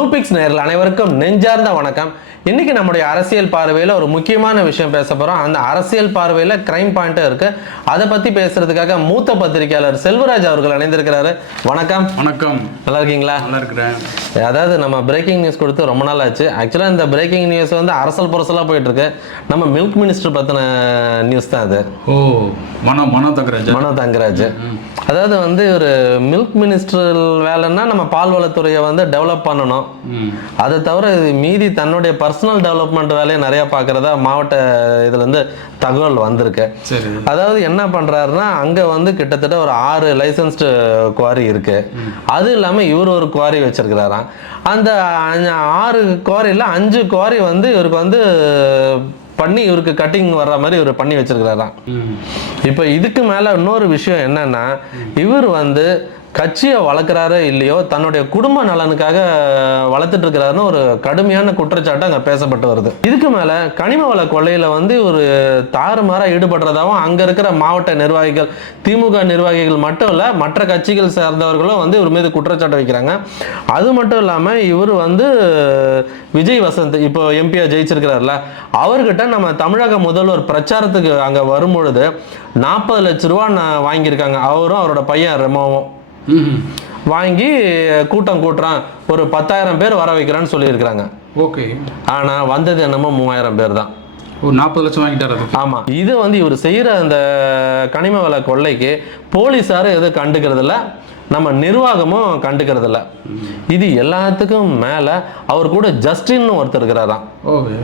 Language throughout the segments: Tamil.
ப்ளூபிக்ஸ் நேரில் அனைவருக்கும் நெஞ்சார்ந்த வணக்கம். இன்னைக்கு நம்முடைய அரசியல் பார்வையில் ஒரு முக்கியமான விஷயம் பேச போகிறோம் அந்த அரசியல் பார்வையில் கிரைம் பாயிண்ட்டும் இருக்கு. அதை பற்றி பேசுறதுக்காக மூத்த பத்திரிகையாளர் செல்வராஜ் அவர்கள் இணைந்திருக்கிறாரு. வணக்கம். வணக்கம். நல்லா இருக்கீங்களா? நல்லா இருக்கிறேன் அதாவது நம்ம பிரேக்கிங் நியூஸ் கொடுத்து ரொம்ப நாள் ஆச்சு. ஆக்சுவலாக இந்த பிரேக்கிங் நியூஸ் வந்து அரசல் புரசலாக போயிட்டு இருக்கு. நம்ம மில்க் மினிஸ்டர் பற்றின நியூஸ் தான் அது. ஓ மனோ மனோ தங்கராஜா? மனோ தங்கராஜ். அதாவது வந்து ஒரு மில்க் மினிஸ்டர் வேலைன்னா நம்ம பால்வளத்துறையை வந்து டெவலப் பண்ணணும். அதை தவிர மீதி தன்னுடைய பர்சனல் டெவலப்மெண்ட் வேலையை நிறைய பார்க்குறதா மாவட்ட இதுல இருந்து தகவல் வந்திருக்கு. அதாவது என்ன பண்றாருன்னா அங்க வந்து கிட்டத்தட்ட ஒரு ஆறு லைசன்ஸ்டு குவாரி இருக்கு. அது இல்லாம இவர் ஒரு குவாரி வச்சிருக்கிறாராம். அந்த ஆறு குவாரியில் அஞ்சு குவாரி வந்து இவருக்கு வந்து பண்ணி இவருக்கு கட்டிங் வர்ற மாதிரி இவர் பண்ணி வச்சிருக்கிறாராம். இப்போ இதுக்கு மேல இன்னொரு விஷயம் என்னன்னா இவர் வந்து கட்சியை வளர்க்குறாரோ இல்லையோ தன்னுடைய குடும்ப நலனுக்காக வளர்த்துட்டு இருக்கிறாருன்னு ஒரு கடுமையான குற்றச்சாட்டு அங்கே பேசப்பட்டு வருது. இதுக்கு மேலே கனிம வள கொள்ளையில் வந்து ஒரு தாறுமாறாக ஈடுபடுறதாகவும் அங்கே இருக்கிற மாவட்ட நிர்வாகிகள் திமுக நிர்வாகிகள் மட்டும் இல்லை மற்ற கட்சிகள் சேர்ந்தவர்களும் வந்து இவர் மீது குற்றச்சாட்டு வைக்கிறாங்க. அது மட்டும் இல்லாமல் இவர் வந்து விஜய் வசந்த் இப்போ எம்பியா ஜெயிச்சிருக்கிறார்ல அவர்கிட்ட நம்ம தமிழக முதல்வர் பிரச்சாரத்துக்கு அங்கே வரும்பொழுது நாற்பது லட்ச ரூபா நான் வாங்கியிருக்காங்க. அவரும் அவரோட பையன் ரெமோவும். வாங்கி கூட்டம் கூட்டுறான். ஒரு பத்தாயிரம் பேர் வர வைக்கிறான்னு சொல்லியிருக்கிறாங்க. ஓகே. ஆனா வந்தது என்னமோ மூவாயிரம் பேர் தான். ஒரு நாற்பது லட்சம் வாங்கிட்டார் அதுக்கு ஆமா. இது வந்து இவர் செய்யற அந்த கனிம வள கொள்ளைக்கு போலீஸாரும் எதுவும் கண்டுக்கிறது இல்ல நம்ம நிர்வாகமும் கண்டுக்கிறது இல்ல இது எல்லாத்துக்கும் மேல அவர் கூட ஜஸ்டின் ஒருத்தர் இருக்கிறாராம். ஓகே.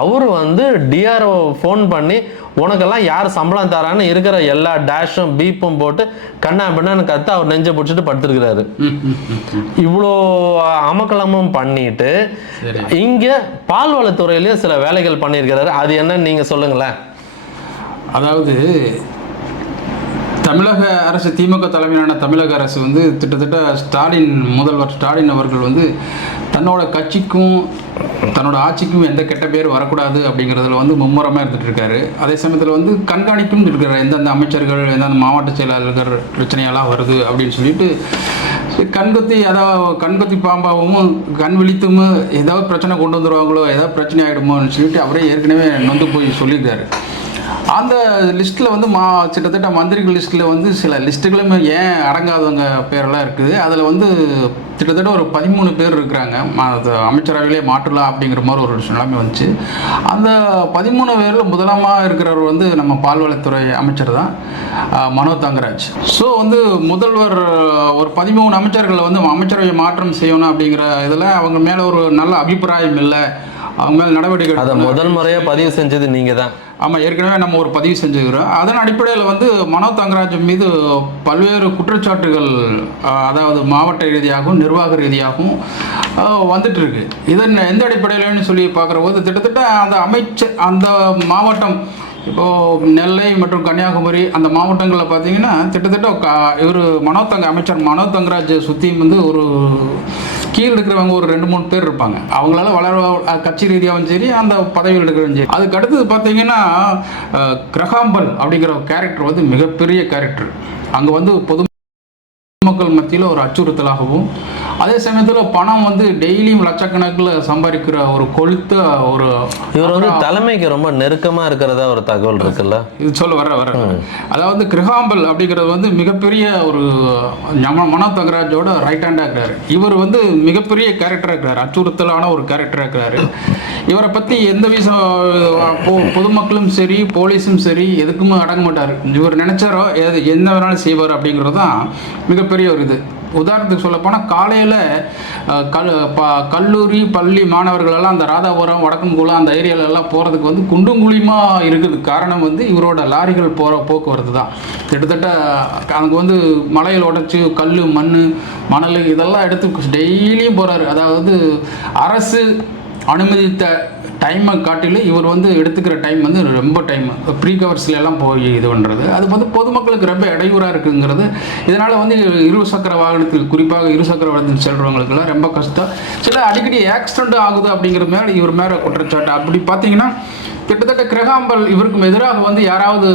அவர் வந்து டிஆர்ஓ ஃபோன் பண்ணி உனக்கெல்லாம் யார் சம்பளம் தரான்னு இருக்கிற எல்லா டேஷும் பீப்பும் போட்டு கண்ணா பின்னான்னு கத்து அவர் நெஞ்சை பிடிச்சிட்டு படுத்திருக்கிறாரு. இவ்வளோ அமக்கலமும் பண்ணிட்டு இங்க பால்வளத்துறையிலேயே சில வேலைகள் பண்ணியிருக்கிறாரு. அது என்னன்னு நீங்க சொல்லுங்களேன். அதாவது தமிழக அரசு திமுக தலைமையிலான தமிழக அரசு வந்து கிட்டத்தட்ட ஸ்டாலின் முதல்வர் ஸ்டாலின் அவர்கள் வந்து தன்னோட கட்சிக்கும் தன்னோட ஆட்சிக்கும் எந்த கெட்ட பேர் வரக்கூடாது அப்படிங்கிறதுல வந்து மும்முரமாக இருந்துட்டு இருக்காரு. அதே சமயத்தில் வந்து கண்காணிக்கும் இருக்கிற எந்தெந்த அமைச்சர்கள் எந்தெந்த மாவட்ட செயலாளர்கள் பிரச்சனையெல்லாம் வருது அப்படின்னு சொல்லிட்டு கண்கொத்தி ஏதாவது கண்கொத்தி பாம்பாகவும் கண் விழித்தும் ஏதாவது பிரச்சனை கொண்டு வந்துடுவாங்களோ ஏதாவது பிரச்சனை ஆகிடுமோன்னு சொல்லிட்டு அவரே ஏற்கனவே நொந்து போய் சொல்லியிருக்காரு. அந்த லிஸ்ட்டில் வந்து மா கிட்டத்தட்ட மந்திரிகள் லிஸ்ட்டில் வந்து சில லிஸ்ட்டுகளும் ஏன் அடங்காதவங்க பேரெல்லாம் இருக்குது. அதில் வந்து கிட்டத்தட்ட ஒரு பதிமூணு பேர் இருக்கிறாங்க. அது அமைச்சரவையிலே மாற்றலாம் அப்படிங்கிற மாதிரி ஒரு நிலைமை வந்துச்சு. அந்த பதிமூணு பேரில் முதலமாக இருக்கிறவர் வந்து நம்ம பால்வளத்துறை அமைச்சர் தான் மனோ தங்கராஜ். ஸோ வந்து முதல்வர் ஒரு பதிமூணு அமைச்சர்களை வந்து அமைச்சரவை மாற்றம் செய்யணும் அப்படிங்கிற இதில் அவங்க மேலே ஒரு நல்ல அபிப்பிராயம் இல்லை. அவங்க மேலே நடவடிக்கை அதை. முதல் முறையா பதிவு செஞ்சது நீங்க தான் ஆமாம் ஏற்கனவே நம்ம ஒரு பதிவு செஞ்சுக்கிறோம் அதன் அடிப்படையில் வந்து மனோ தங்கராஜ் மீது பல்வேறு குற்றச்சாட்டுகள் அதாவது மாவட்ட ரீதியாகவும் நிர்வாக ரீதியாகவும் ஆஹ், வந்துட்டு இருக்கு இதன் எந்த அடிப்படையிலன்னு சொல்லி பார்க்குற போது கிட்டத்தட்ட அந்த அமைச்சர் அந்த மாவட்டம் இப்போது நெல்லை மற்றும் கன்னியாகுமரி அந்த மாவட்டங்களில் பார்த்தீங்கன்னா கிட்டத்தட்ட கா இவர் மனோ தங்க அமைச்சர் மனோ தங்கராஜ் சுற்றியும் வந்து ஒரு கீழ் இருக்கிறவங்க ஒரு ரெண்டு மூணு பேர் இருப்பாங்க. அவங்களால வளர கட்சி ரீதியாகவும் சரி அந்த பதவியில் இருக்கிறவங்க சரி. அதுக்கு அடுத்தது பார்த்தீங்கன்னா கிரகாம்பன் கிரகாம்பல் அப்படிங்கிற கேரக்டர் வந்து மிகப்பெரிய கேரக்டர் அங்கே வந்து பொது மக்கள் மத்தியில் ஒரு அச்சுறுத்தலாகவும் அதே சமயத்தில் பணம் வந்து டெய்லியும் லட்சக்கணக்கில் சம்பாதிக்கிற ஒரு கொழுத்த ஒரு இவர் வந்து தலைமைக்கு ரொம்ப நெருக்கமா இருக்கிறதா ஒரு தகவல் இருக்குல்ல? இது சொல்ல வர வர அதாவது கிரகாம்பல் அப்படிங்கிறது வந்து மிகப்பெரிய ஒரு மனோ தங்கராஜோட ரைட் ஹேண்டாக இருக்கிறாரு. இவர் வந்து மிகப்பெரிய கேரக்டராக இருக்கிறார். அச்சுறுத்தலான ஒரு கேரக்டராக இருக்கிறாரு. இவரை பற்றி எந்த பொ- பொதுமக்களும் சரி போலீஸும் சரி எதுக்குமே அடங்க மாட்டார். இவர் நினைச்சாரோ எது என்ன வேணாலும் செய்வார் அப்படிங்கிறது தான் மிகப்பெரிய ஒரு இது உதாரணத்துக்கு சொல்லப்போனால் காலையில் கல் ப கல்லூரி பள்ளி மாணவர்களெல்லாம் அந்த ராதாபுரம் வடக்கன்குளம் அந்த ஏரியாலெல்லாம் போகிறதுக்கு வந்து குண்டும் குழியுமா இருக்குது. காரணம் வந்து இவரோட லாரிகள் போகிற போக்குவரத்து தான். கிட்டத்தட்ட அங்கே வந்து மலையில் உடைச்சி கல் மண் மணல் இதெல்லாம் எடுத்து டெய்லியும் போகிறாரு அதாவது அரசு அனுமதித்த டைமை காட்டிலும் இவர் வந்து எடுத்துக்கிற டைம் வந்து ரொம்ப டைம் ப்ரீ எல்லாம் போய் இது பண்ணுறது அது வந்து பொதுமக்களுக்கு ரொம்ப இடையூறாக இருக்குங்கிறது. இதனால் வந்து இரு சக்கர வாகனத்தில் குறிப்பாக இரு சக்கர வாகனத்தில் செல்கிறவங்களுக்குலாம் ரொம்ப கஷ்டம். சில அடிக்கடி ஆக்சிடென்ட் ஆகுது அப்படிங்கிற மேலே இவர் மேலே குற்றச்சாட்டு. அப்படி பார்த்தீங்கன்னா கிட்டத்தட்ட கிரகாம்பல் இவருக்கும் எதிராக வந்து யாராவது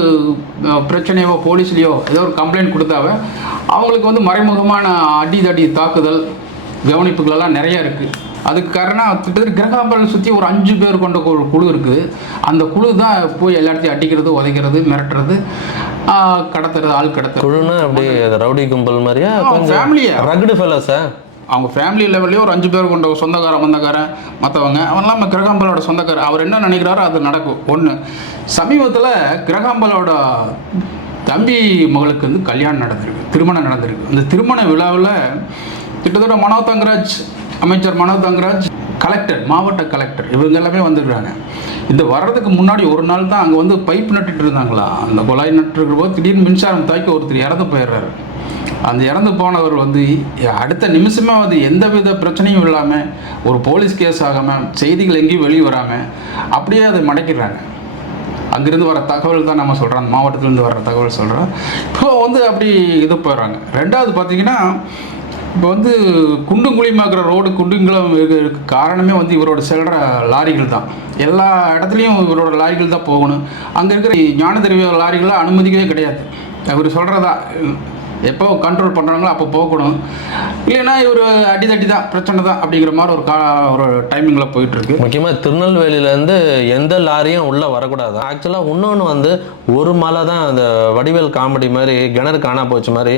பிரச்சனையோ போலீஸ்லேயோ ஏதோ ஒரு கம்ப்ளைண்ட் கொடுத்தாவ அவங்களுக்கு வந்து மறைமுகமான அடி தடி தாக்குதல் கவனிப்புகளெல்லாம் நிறைய இருக்குது அதுக்கு காரணம் கிட்டத்தட்ட கிரகாம்பல் சுற்றி ஒரு அஞ்சு பேர் கொண்ட ஒரு குழு இருக்குது அந்த குழு தான் போய் எல்லாத்தையும் அடிக்கிறது உதைக்கிறது மிரட்டுறது கடத்துறது ஆள் கடத்துறது. குழுனா அப்படி அது ரவுடி கும்பல் மாதிரியா? ஃபேமிலியா ரகுடு ஃபெலோஸா அவங்க ஃபேமிலி லெவல்லே ஒரு அஞ்சு பேர் கொண்ட சொந்தக்காரன் வந்தக்காரன் மற்றவங்க அவன்லாம் கிரகாம்பலோட சொந்தக்காரன் அவர் என்ன நினைக்கிறாரோ அது நடக்கும். ஒன்று சமீபத்தில் கிரகாம்பலோட தம்பி மகளுக்கு வந்து கல்யாணம் நடந்திருக்கு திருமணம் நடந்திருக்கு. அந்த திருமண விழாவில் கிட்டத்தட்ட மனோ தங்கராஜ் அமைச்சர் மனோ தங்கராஜ் கலெக்டர் மாவட்ட கலெக்டர் இவங்க எல்லாமே வந்துருக்காங்க இந்த வர்றதுக்கு முன்னாடி ஒரு நாள் தான் அங்கே வந்து பைப் நட்டுட்டு இருந்தாங்களா? அந்த குழாய் நட்டுருக்கிற போது திடீர்னு மின்சாரம் தாக்கி ஒருத்தர் இறந்து போயிடுறாரு. அந்த இறந்து போனவர் வந்து அடுத்த நிமிஷமே வந்து எந்தவித பிரச்சனையும் இல்லாமல் ஒரு போலீஸ் கேஸ் ஆகாமல் செய்திகள் எங்கேயும் வெளியே வராமல் அப்படியே அதை மடக்கிடுறாங்க. அங்கேருந்து வர தகவல் தான் நம்ம சொல்கிறோம் அந்த மாவட்டத்திலேருந்து வர தகவல் சொல்கிறோம் இப்போ வந்து அப்படி இது போயிடுறாங்க. ரெண்டாவது பார்த்தீங்கன்னா இப்போ வந்து குண்டும் குழியுமாக்குற ரோடு குண்டுங்குளம் இருக்கு காரணமே வந்து இவரோட செல்கிற லாரிகள் தான். எல்லா இடத்துலையும் இவரோட லாரிகள் தான் போகணும். அங்கே இருக்கிற ஞான தெரிவிய லாரிகளை அனுமதிக்கவே கிடையாது. இவர் சொல்கிறதா எப்போ கண்ட்ரோல் பண்ணுறாங்களோ அப்போ போகணும். இல்லைன்னா இவர் அடி தட்டி தான் பிரச்சனை தான் அப்படிங்கிற மாதிரி ஒரு கா ஒரு டைமிங்கில் போயிட்டுருக்கு. முக்கியமா திருநெல்வேலியில இருந்து எந்த லாரியும் உள்ள வரக்கூடாது. ஆக்சுவலா இன்னொன்று வந்து ஒரு மலை தான் அந்த வடிவேல் காமெடி மாதிரி கிணறு காணா போச்சு மாதிரி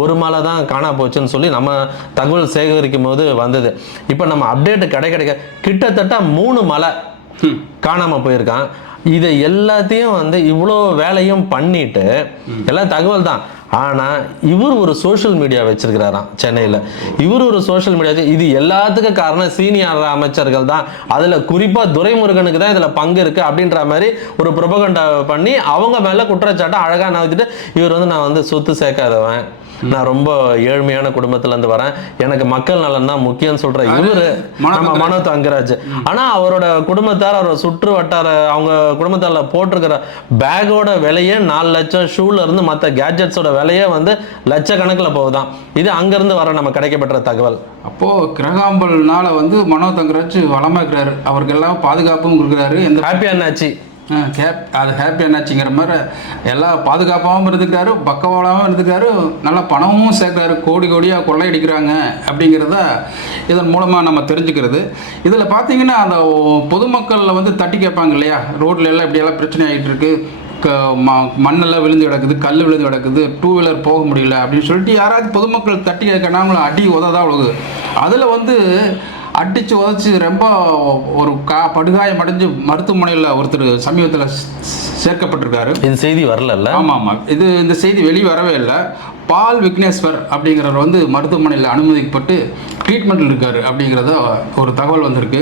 ஒரு மலை தான் காணா போச்சுன்னு சொல்லி நம்ம தகவல் சேகரிக்கும் போது வந்தது. இப்போ நம்ம அப்டேட் கிடை கிடைக்க கிட்டத்தட்ட மூணு மலை ம். காணாம போயிருக்கான். இதை எல்லாத்தையும் வந்து இவ்வளோ வேலையும் பண்ணிட்டு எல்லாம் தகவல் தான் ஆனா இவர் ஒரு சோஷியல் மீடியா வச்சிருக்கிறாராம் சென்னையில. இவர் ஒரு சோஷியல் மீடியா இது எல்லாத்துக்கும் காரணம் சீனியர் அமைச்சர்கள் தான். அதுல குறிப்பா துரைமுருகனுக்கு தான் இதுல பங்கு இருக்கு அப்படின்ற மாதிரி ஒரு புரபகண்டா பண்ணி அவங்க மேல குற்றச்சாட்டை அழகா நகர்த்திட்டு இவர் வந்து நான் வந்து சொத்து சேர்க்காதவன். நான் ரொம்ப ஏழ்மையான குடும்பத்துல இருந்து வரேன். எனக்கு மக்கள் நலன் தான் முக்கியம்னு சொல்ற இவரு நம்ம மனோ தங்கராஜ் ஆனா அவரோட குடும்பத்தார் அவரோட சுற்று வட்டார அவங்க குடும்பத்தார்ல போட்டிருக்கிற பேக்கோட விலையே நாலு லட்சம் ஷூல இருந்து மற்ற கேட்ஜெட்ஸோட விலையே வந்து லட்சக்கணக்கில் போகுதாம் இது அங்கிருந்து வர நம்ம கிடைக்கப்பட்ட தகவல். அப்போது கிரகாம்பல்னால வந்து மனோ தங்கராஜ் வளமாக இருக்கிறாரு அவருக்கு எல்லாம் பாதுகாப்பும் கொடுக்குறாரு. எந்த ஹாப்பி அண்ணாச்சி. ஹேப் அது ஹாப்பி என்னாச்சுங்கிற மாதிரி எல்லா பாதுகாப்பாகவும் இருந்துக்காரு பக்கவாடாகவும் இருந்துக்காரு நல்லா பணமும் சேர்க்குறாரு கோடி கோடியாக கொள்ளையடிக்கிறாங்க அப்படிங்கிறத இதன் மூலமாக நம்ம தெரிஞ்சுக்கிறது. இதில் பார்த்தீங்கன்னா அந்த பொதுமக்களில் வந்து தட்டி கேட்பாங்க இல்லையா? ரோட்ல எல்லாம் இப்படியெல்லாம் பிரச்சனை ஆகிட்டு இருக்கு. க ம மண்ணெல்லாம் விழுந்து கிடக்குது கல் விழுந்து கிடக்குது டூ வீலர் போக முடியல அப்படின்னு சொல்லிட்டு யாராவது பொதுமக்கள் தட்டி கேட்கணும் அடி உததான் விழுகுது அதில் வந்து அடித்து உதச்சி ரொம்ப ஒரு கா படுகாயம் அடைஞ்சு மருத்துவமனையில் ஒருத்தர் சமீபத்தில் சேர்க்கப்பட்டிருக்காரு. இது செய்தி வரலல்ல? ஆமாம். ஆமாம் இது இந்த செய்தி வெளியே வரவே இல்லை. பால் விக்னேஸ்வர் அப்படிங்கிறவர் வந்து மருத்துவமனையில் அனுமதிக்கப்பட்டு ட்ரீட்மெண்ட்டில் இருக்கார் அப்படிங்கிறத ஒரு தகவல் வந்திருக்கு.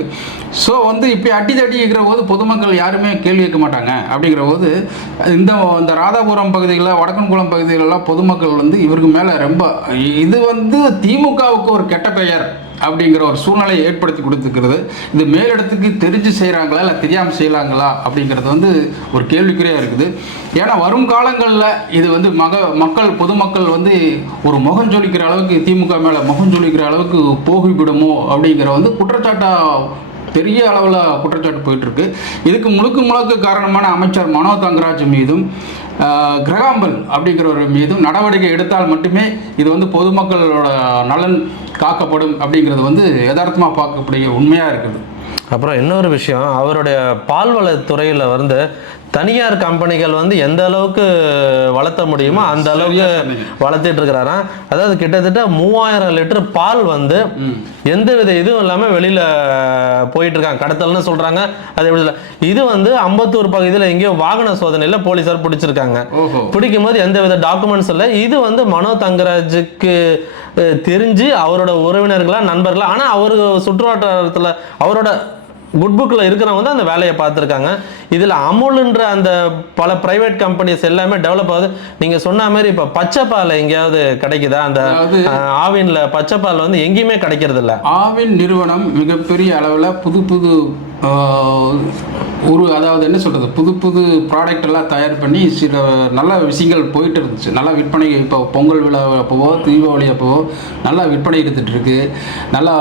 ஸோ வந்து இப்போ அடி இருக்கிற போது பொதுமக்கள் யாருமே கேள்வி கேட்க மாட்டாங்க அப்படிங்கிற போது இந்த இந்த ராதாபுரம் பகுதிகளில் வடக்கன்குளம் பகுதிகளெல்லாம் பொதுமக்கள் வந்து இவருக்கு மேலே ரொம்ப இது வந்து திமுகவுக்கு ஒரு கெட்ட பெயர். அப்படிங்கிற ஒரு சூழ்நிலையை ஏற்படுத்தி கொடுத்துக்கிறது இது மேலிடத்துக்கு தெரிஞ்சு செய்கிறாங்களா இல்லை தெரியாமல் செய்யலாங்களா அப்படிங்கிறது வந்து ஒரு கேள்விக்குறியாக இருக்குது. ஏன்னா வரும் காலங்களில் இது வந்து மக மக்கள் பொதுமக்கள் வந்து ஒரு முகம் ஜொலிக்கிற அளவுக்கு திமுக மேலே முகம் ஜொலிக்கிற அளவுக்கு போகிவிடுமோ அப்படிங்கிற வந்து குற்றச்சாட்டாக பெரிய அளவில் குற்றச்சாட்டு போயிட்டுருக்கு. இதுக்கு முழுக்க முழுக்க காரணமான அமைச்சர் மனோ தங்கராஜ் மீதும் கிரகாம்பல் அப்படிங்கிறவர் மீதும் நடவடிக்கை எடுத்தால் மட்டுமே இது வந்து பொதுமக்களோட நலன் காக்கப்படும் அப்படிங்கிறது வந்து யதார்த்தமாக பார்க்கக்கூடிய உண்மையாக இருக்குது. அப்புறம் இன்னொரு விஷயம் அவருடைய பால்வளத் துறையில வந்து தனியார் கம்பெனிகள் வந்து எந்த அளவுக்கு வளர்த்த முடியுமோ அந்த அளவுக்கு. வளர்த்துட்டு இருக்கிறாராம் அதாவது கிட்டத்தட்ட மூவாயிரம் லிட்டர் பால் வந்து எந்த வித இதுவும் இல்லாம வெளியில போயிட்டு இருக்காங்க. கடத்தல்னு சொல்றாங்க அது எப்படி. இது வந்து அம்பத்தூர் பகுதியில் எங்கேயோ வாகன சோதனையில போலீசார் பிடிச்சிருக்காங்க. பிடிக்கும் போது எந்த வித டாக்குமெண்ட்ஸ் இல்லை. இது வந்து மனோ தங்கராஜுக்கு தெரிஞ்சு அவரோட உறவினர்களா நண்பர்களா ஆனால் அவர் சுற்றுவட்டாரத்தில் அவரோட குட் புக்கில் இருக்கிறவங்க வந்து அந்த வேலையை பார்த்துருக்காங்க. இதில் அமுல்ன்ற அந்த பல பிரைவேட் கம்பெனிஸ் எல்லாமே டெவலப் ஆகுது. நீங்கள் சொன்ன மாதிரி இப்போ பச்சை பால் எங்கேயாவது கிடைக்குதா? அந்த ஆவின்ல பச்சை பால் வந்து எங்கேயுமே கிடைக்கிறது இல்ல ஆவின் நிறுவனம் மிகப்பெரிய அளவில் புது புது ஒரு அதாவது என்ன சொல்கிறது புது புது ப்ராடக்ட் எல்லாம் தயார் பண்ணி சில நல்ல விஷயங்கள் போயிட்டு இருந்துச்சு. நல்லா விற்பனை இப்போ பொங்கல் விழா அப்போவோ தீபாவளி அப்போவோ நல்லா விற்பனை இருந்துட்டு இருக்கு. நல்லா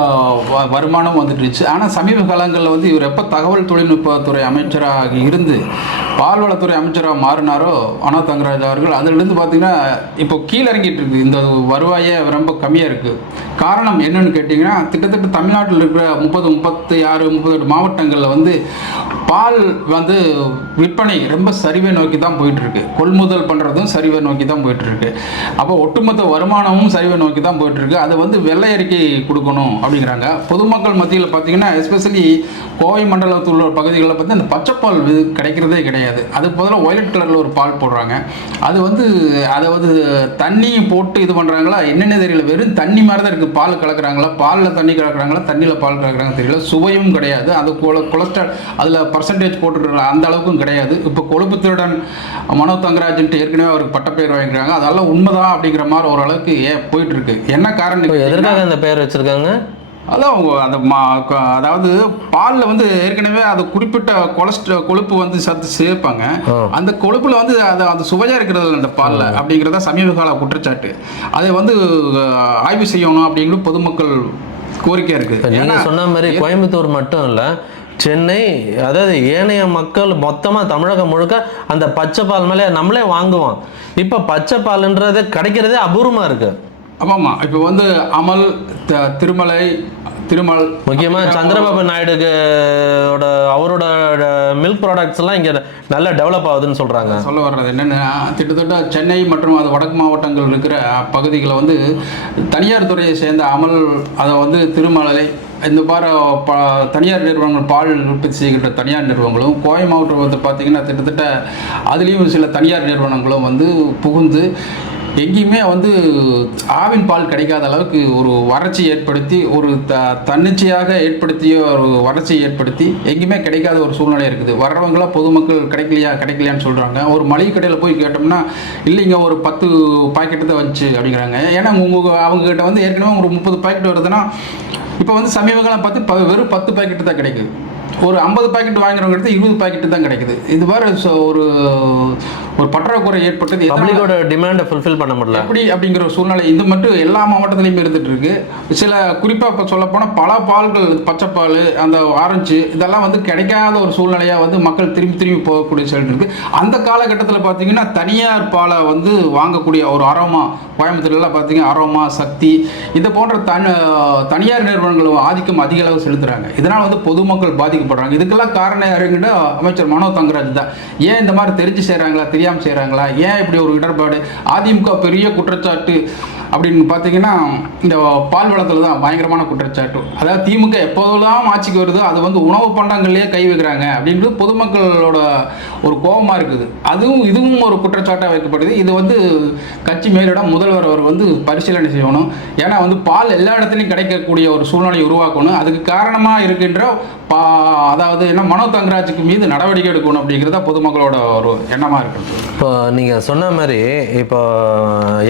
வருமானம் வந்துட்டு இருந்துச்சு. ஆனால் சமீப காலங்களில் வந்து இவர் எப்போ தகவல் தொழில்நுட்பத்துறை அமைச்சராக இருந்து பால்வளத்துறை அமைச்சராக மாறினாரோ அனா தங்கராஜ் அவர்கள் அதிலிருந்து பார்த்தீங்கன்னா இப்போ கீழே இறங்கிட்டு இருக்கு. இந்த வருவாயே ரொம்ப கம்மியாக இருக்குது காரணம் என்னன்னு கேட்டிங்கன்னா கிட்டத்தட்ட தமிழ்நாட்டில் இருக்கிற முப்பது முப்பத்தி ஆறு முப்பத்தெட்டு மாவட்டங்களில் வந்து பால் வந்து விற்பனை ரொம்ப சரிவை நோக்கி தான் போயிட்டுருக்கு கொள்முதல் பண்ணுறதும் சரிவை நோக்கி தான் போயிட்டுருக்கு அப்போ ஒட்டுமொத்த வருமானமும் சரிவை நோக்கி தான் போயிட்டுருக்கு அதை வந்து வெள்ளை அறிக்கை கொடுக்கணும் அப்படிங்கிறாங்க. பொதுமக்கள் மத்தியில் பார்த்தீங்கன்னா எஸ்பெஷலி கோவை மண்டலத்தில் உள்ள பகுதிகளில் பார்த்து அந்த பச்சைப்பால் இது கிடைக்கிறதே கிடையாது. அதுக்கு பதிலாக ஒயலட் கலரில் ஒரு பால் போடுறாங்க. அது வந்து அதை வந்து தண்ணி போட்டு இது பண்ணுறாங்களா என்னென்ன தெரியல. வெறும் தண்ணி மாதிரி தான் இருக்குது பால் கலக்குறாங்களா? பாலில் தண்ணி கலக்குறாங்களா? தண்ணியில் பால் கலக்குறாங்க தெரியல. சுவையும் கிடையாது. அது கொல கொலஸ்ட்ரால் அதில் பர்சன்டேஜ் போட்டுருக்காங்க அந்த அளவுக்கும் கிடையாது. இப்போ கொழுப்பு திருடன் மனோ தங்கராஜன்ட்டு ஏற்கனவே அவருக்கு பட்டப்பெயர் வாங்கிக்கிறாங்க அதெல்லாம் உண்மைதான் அப்படிங்கிற மாதிரி ஓரளவுக்கு ஏன் போயிட்டு இருக்கு. என்ன காரணம் எதற்காக அந்த பெயர் வச்சிருக்காங்க? அதான் அந்த மா அதாவது பாலில் வந்து ஏற்கனவே அது குறிப்பிட்ட கொலஸ்ட்ரா கொழுப்பு வந்து சத்து சேர்ப்பாங்க. அந்த கொழுப்புல வந்து அது அந்த சுவையாக இருக்கிறது அந்த பாலில் அப்படிங்கிறத சமீப கால குற்றச்சாட்டு. அதை வந்து ஆய்வு செய்யணும் அப்படிங்கிற பொதுமக்கள் கோரிக்கையாக இப்போ இருக்குது நீங்க சொன்ன மாதிரி கோயம்புத்தூர் மட்டும் இல்ல சென்னை அதாவது ஏனைய மக்கள் மொத்தமா தமிழகம் முழுக்க அந்த பச்சை பால் மேலே நம்மளே வாங்குவோம். இப்போ பச்சை பால்ன்றது கிடைக்கிறதே அபூர்வமா இருக்கு. ஆமாம்மா இப்போ வந்து அமல் த- திருமலை திருமல் முக்கியமா சந்திரபாபு நாயுடுக்கு அவரோட மில்க் ப்ராடக்ட்ஸ் எல்லாம் இங்க நல்லா டெவலப் ஆகுதுன்னு சொல்றாங்க. சொல்ல வர்றது என்னென்னா கிட்டத்தட்ட சென்னை மற்றும் அது வடக்கு மாவட்டங்கள் இருக்கிற பகுதிகளை வந்து தனியார் துறையை சேர்ந்த அமல் அதை வந்து திருமலை இந்த பார ப தனியார் நிறுவனங்கள் பால் உற்பத்தி செய்கின்ற தனியார் நிறுவனங்களும் கோவை மாவட்டம் வந்து பார்த்திங்கன்னா கிட்டத்தட்ட அதுலேயும் சில தனியார் நிறுவனங்களும் வந்து புகுந்து எங்கேயுமே வந்து ஆவின் பால் கிடைக்காத அளவுக்கு ஒரு வறட்சி ஏற்படுத்தி ஒரு த தன்னிச்சையாக ஏற்படுத்திய ஒரு வறட்சி ஏற்படுத்தி எங்கேயுமே கிடைக்காத ஒரு சூழ்நிலை இருக்குது. வர்றவங்களாம் பொதுமக்கள் கிடைக்கலையா கிடைக்கலையான்னு சொல்கிறாங்க ஒரு மளிகை கடையில் போய் கேட்டோம்னா இல்லைங்க ஒரு பத்து பாக்கெட்டு தான் வந்துச்சு அப்படிங்கிறாங்க. ஏன்னா உங்க அவங்ககிட்ட வந்து ஏற்கனவே ஒரு முப்பது பாக்கெட் வருதுன்னா இப்போ வந்து சமீபகாலம் பார்த்து ப- வெறும் பத்து பாக்கெட்டு தான் கிடைக்குது. ஒரு ஐம்பது பாக்கெட் வாங்குறவங்க எடுத்து இருபது பாக்கெட்டு தான் கிடைக்குது. இது மாதிரி ஒரு ஒரு பற்றாக்குறை ஏற்பட்டது? பப்ளிக்கோட டிமாண்டை ஃபுல்ஃபில் பண்ண முடியல. எப்படி அப்படிங்கிற சூழ்நிலை. இது மட்டும் எல்லா மாவட்டத்திலையும் இருந்துட்டு இருக்கு. சில குறிப்பாக இப்போ சொல்ல போனால் பல பால்கள் பச்சைப்பால் அந்த ஆரஞ்சு இதெல்லாம் வந்து கிடைக்காத ஒரு சூழ்நிலையாக வந்து மக்கள் திரும்பி திரும்பி போகக்கூடிய செயல் இருக்கு. அந்த காலகட்டத்தில் பார்த்தீங்கன்னா தனியார் பாலை வந்து வாங்கக்கூடிய ஒரு அரோமா கோயம்புத்தூர்லாம் பார்த்தீங்கன்னா அரோமா சக்தி இது போன்ற தன் தனியார் நிறுவனங்கள் ஆதிக்கம் அதிக அளவு செலுத்துறாங்க. இதனால் வந்து பொதுமக்கள் பாதிக்கப்படுறாங்க. இதுக்கெல்லாம் காரணம் யாருங்கிட்ட? அமைச்சர் மனோ தங்கராஜ் தான். ஏன் இந்த மாதிரி தெரிஞ்சு செய்கிறாங்களா தெரியாமல் செய்கிறாங்களா ஏன் இப்படி ஒரு இடர்பாடு? அதிமுக பெரிய குற்றச்சாட்டு. அப்படின்னு பார்த்தீங்கன்னா இந்த பால் வளத்தில் தான் பயங்கரமான குற்றச்சாட்டு. அதாவது திமுக எப்போதெல்லாம் ஆட்சிக்கு வருதோ அது வந்து உணவு பண்டங்கள்லேயே கை வைக்கிறாங்க அப்படின்றது பொதுமக்களோட ஒரு கோபமாக இருக்குது. அதுவும் இதுவும் ஒரு குற்றச்சாட்டாக வைக்கப்படுது. இது வந்து கட்சி மேலிடம் முதல்வர் அவர் வந்து பரிசீலனை செய்யணும். ஏன்னா வந்து பால் எல்லா இடத்துலையும் கிடைக்கக்கூடிய ஒரு சூழ்நிலையை உருவாக்கணும். அதுக்கு காரணமாக இருக்கின்ற பா அதாவது என்ன மனோ தங்கராஜுக்கு மீது நடவடிக்கை எடுக்கணும் அப்படிங்கிறத பொதுமக்களோட ஒரு எண்ணமாக இருக்கிறது. இப்போ நீங்கள் சொன்ன மாதிரி இப்போ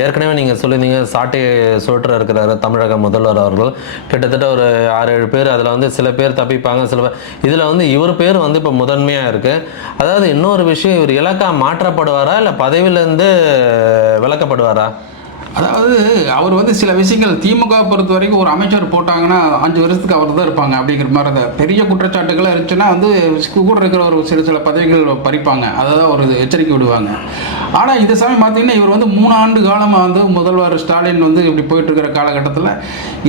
ஏற்கனவே நீங்கள் சொல்லியிருந்தீங்க சாட்டை சுழற்ற இருக்கிறாரு தமிழக முதல்வர் அவர்கள். கிட்டத்தட்ட ஒரு ஆறு ஏழு பேர் அதில் வந்து சில பேர் தப்பிப்பாங்க சில பேர் இதில் வந்து இவர் பேர் வந்து இப்போ முதன்மையாக இருக்குது அதாவது இன்னொரு விஷயம் இவர் இலக்கா மாற்றப்படுவாரா இல்லை பதவியிலேருந்து விலக்கப்படுவாரா? அதாவது அவர் வந்து சில விஷயங்கள் திமுக பொறுத்த வரைக்கும் ஒரு அமைச்சர் போட்டாங்கன்னா அஞ்சு வருஷத்துக்கு அவர் தான் இருப்பாங்க அப்படிங்கிற மாதிரி தான் பெரிய குற்றச்சாட்டுகளாக இருந்துச்சுன்னா வந்து கூட இருக்கிற ஒரு சில சில பதவிகள் பறிப்பாங்க. அதை தான் ஒரு எச்சரிக்கை விடுவாங்க. ஆனால் இந்த சமயம் பார்த்தீங்கன்னா இவர் வந்து மூணு ஆண்டு காலமாக வந்து முதல்வர் ஸ்டாலின் வந்து இப்படி போயிட்டு இருக்கிற காலகட்டத்தில்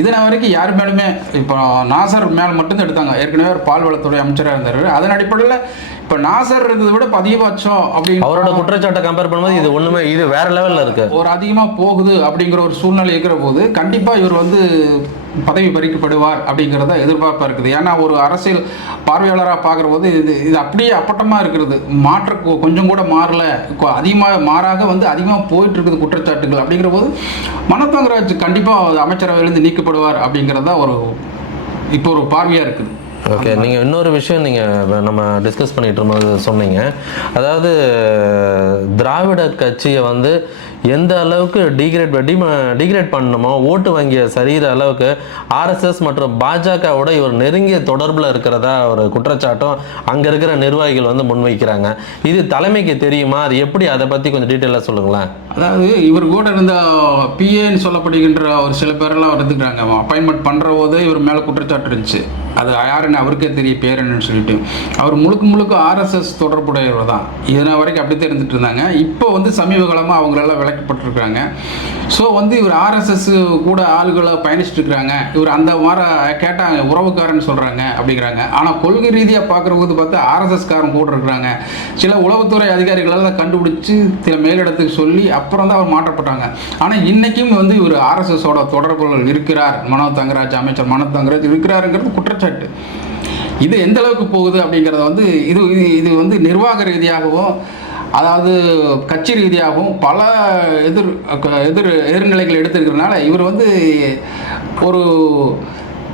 இதனை வரைக்கும் யார் மேலுமே இப்போ நாசர் மேல் மட்டும்தான் எடுத்தாங்க. ஏற்கனவே ஒரு பால்வளத்துறை அமைச்சராக இருந்தார். அதன் அடிப்படையில் இப்போ நாசர் இருந்ததை விட அதிகபட்சம் அப்படின்னு அவரோட குற்றச்சாட்டை கம்பேர் பண்ணும்போது இது ஒன்றுமே இது வேற லெவலில் இருக்கு. ஒரு அதிகமாக போகுது அப்படிங்கிற ஒரு சூழ்நிலை இருக்கிற போது கண்டிப்பாக இவர் வந்து பதவி பறிக்கப்படுவார் அப்படிங்கிறத எதிர்பார்ப்பாக இருக்குது. ஏன்னா ஒரு அரசியல் பார்வையாளராக பார்க்குற போது இது இது அப்படியே அப்பட்டமாக இருக்கிறது. மாற்ற கொஞ்சம் கூட மாறல. அதிகமாக மாறாக வந்து அதிகமாக போயிட்டு இருக்குது குற்றச்சாட்டுகள் அப்படிங்கிற போது மனோத்தங்கராஜ் கண்டிப்பாக அமைச்சரவையிலேருந்து நீக்கப்படுவார் அப்படிங்கிறது ஒரு இப்போ ஒரு பார்வையாக இருக்குது. ஓகே நீங்கள் இன்னொரு விஷயம் நீங்கள் நம்ம டிஸ்கஸ் பண்ணிட்டு இருக்கும்போது சொன்னீங்க. அதாவது திராவிட கட்சியை வந்து எந்த அளவுக்கு டிகிரேட் டிகிரேட் பண்ணணுமோ ஓட்டு வங்கியை சரிகிற அளவுக்கு ஆர்எஸ்எஸ் மற்றும் பாஜகவோட இவர் நெருங்கிய தொடர்பில் இருக்கிறதா ஒரு குற்றச்சாட்டும் அங்கே இருக்கிற நிர்வாகிகள் வந்து முன்வைக்கிறாங்க. இது தலைமைக்கு தெரியுமா? அது எப்படி அதை பற்றி கொஞ்சம் டீட்டெயிலாக சொல்லுங்களேன். அதாவது இவர் கூட இருந்த பிஏன்னு சொல்லப்படுகின்ற ஒரு சில பேரெல்லாம் வந்துக்கிறாங்க அப்பாயின்மெண்ட் பண்ணுற போது இவர் மேலே குற்றச்சாட்டு இருந்துச்சு. அது யாருன்னு அவருக்கே தெரிய பேர் என்னன்னு சொல்லிட்டு. அவர் முழுக்க முழுக்க ஆர்எஸ்எஸ் தொடர்புடையவர் தான். இதனால் வரைக்கும் அப்படி தெரிஞ்சுட்டு இருந்தாங்க. இப்போ வந்து சமீப காலமாக அவங்களெல்லாம் விளக்கப்பட்டிருக்காங்க ஸோ வந்து இவர் ஆர்எஸ்எஸ் கூட ஆளுகளை பயணிச்சுட்டு இருக்கிறாங்க இவர் அந்த மாதிரி கேட்டாங்க உறவுக்காரன்னு சொல்கிறாங்க அப்படிங்கிறாங்க. ஆனால் கொள்கை ரீதியாக பார்க்குறவங்க பார்த்தா ஆர்எஸ்எஸ் காரன் கூட இருக்கிறாங்க. சில உளவுத்துறை அதிகாரிகளெல்லாம் கண்டுபிடிச்சு சில மேலிடத்துக்கு சொல்லி அப்புறம் தான் அவர் மாற்றப்பட்டாங்க. ஆனால் இன்றைக்கும் வந்து இவர் ஆர்எஸ்எஸோட தொடர்புகள் இருக்கிறார். மனோ தங்கராஜ் அமைச்சர் மனோ தங்கராஜ் இருக்கிறாருங்கிறது குற்றச்சாட்டு. இது எந்த அளவுக்கு போகுது அப்படிங்கிறத வந்து இது இது இது வந்து நிர்வாக ரீதியாகவும் அதாவது கட்சி ரீதியாகவும் பல எதிர் க- எதிர் எதிர்நிலைகள் எடுத்திருக்கிறதுனால இவர் வந்து ஒரு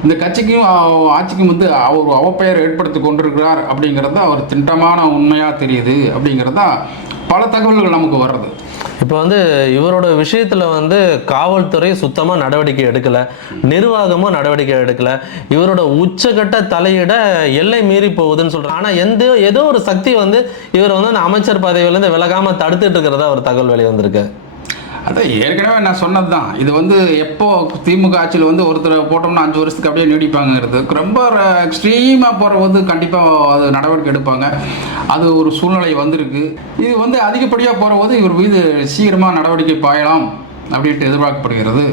இந்த கட்சிக்கும் ஆட்சிக்கும் வந்து அவர் அவப்பெயர் ஏற்படுத்தி கொண்டிருக்கிறார் அப்படிங்கிறது அவர் திட்டமான உண்மையாக தெரியுது அப்படிங்கிறது தான் பல தகவல்கள் நமக்கு வர்றது. இப்போ வந்து இவரோட விஷயத்துல வந்து காவல்துறை சுத்தமா நடவடிக்கை எடுக்கல நிர்வாகமும் நடவடிக்கை எடுக்கல. இவரோட உச்சகட்ட தலையிட எல்லை மீறி போகுதுன்னு சொல்கிறாங்க ஆனா எந்த ஏதோ ஒரு சக்தி வந்து இவர் வந்து அந்த அமைச்சர் பதவியிலேருந்து விலகாமல் விலகாம தடுத்துட்டு இருக்கிறதா ஒரு தகவல் வெளி வந்திருக்கு அதான் ஏற்கனவே நான் சொன்னது தான் இது வந்து எப்போ திமுக ஆட்சியில் வந்து ஒருத்தர் போட்டோம்னா அஞ்சு வருஷத்துக்கு அப்படியே நீடிப்பாங்கிறது. ரொம்ப எக்ஸ்ட்ரீமாக போகிற போது கண்டிப்பாக அது நடவடிக்கை எடுப்பாங்க. அது ஒரு சூழ்நிலை வந்திருக்கு. இது வந்து அதிகப்படியாக போகிற போது இவர் மீது சீக்கிரமாக நடவடிக்கை பாயலாம். அப்படின்ட்டு எதிர்பார்க்கப்படுகிறது.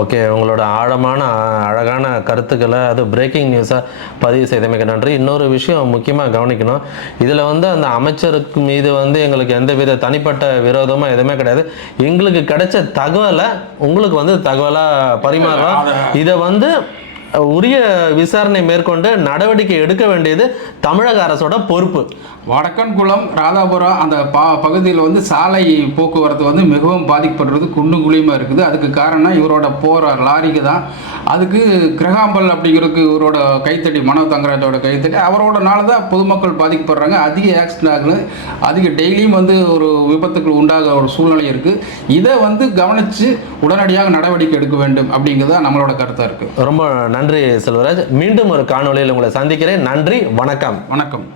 ஓகே உங்களோட ஆழமான அழகான கருத்துக்களை அது பிரேக்கிங் நியூஸாக பதிவு செய்தமைக்கு நன்றி. இன்னொரு விஷயம் முக்கியமாக கவனிக்கணும். இதில் வந்து அந்த அமைச்சருக்கு மீது வந்து எங்களுக்கு எந்தவித தனிப்பட்ட விரோதமும் எதுவுமே கிடையாது. எங்களுக்கு கிடைச்ச தகவலை உங்களுக்கு வந்து தகவலாக பரிமாறுறோம் இதை வந்து உரிய விசாரணை மேற்கொண்டு நடவடிக்கை எடுக்க வேண்டியது தமிழக அரசோட பொறுப்பு. வடக்கன்குளம் ராதாபுரம் அந்த பா பகுதியில் வந்து சாலை போக்குவரத்து வந்து மிகவும் பாதிக்கப்படுறது. குண்டும் குழியுமா இருக்குது. அதுக்கு காரணம் இவரோட போகிற லாரிக்கு தான். அதுக்கு கிரகாம்பல் அப்படிங்கிறதுக்கு இவரோட கைத்தடி மனோ தங்கராஜோட கைத்தடி அவரோட நாள் தான் பொதுமக்கள் பாதிக்கப்படுறாங்க. அதிக ஆக்சிடென்ட் ஆகுது அதிக டெய்லியும் வந்து ஒரு விபத்துக்கள் உண்டாக ஒரு சூழ்நிலை இருக்குது இதை வந்து கவனித்து உடனடியாக நடவடிக்கை எடுக்க வேண்டும் அப்படிங்கிறது தான் நம்மளோட கருத்தாக இருக்குது ரொம்ப நன்றி செல்வராஜ். மீண்டும் ஒரு காணொளியில் உங்களை சந்திக்கிறேன். நன்றி வணக்கம். வணக்கம்.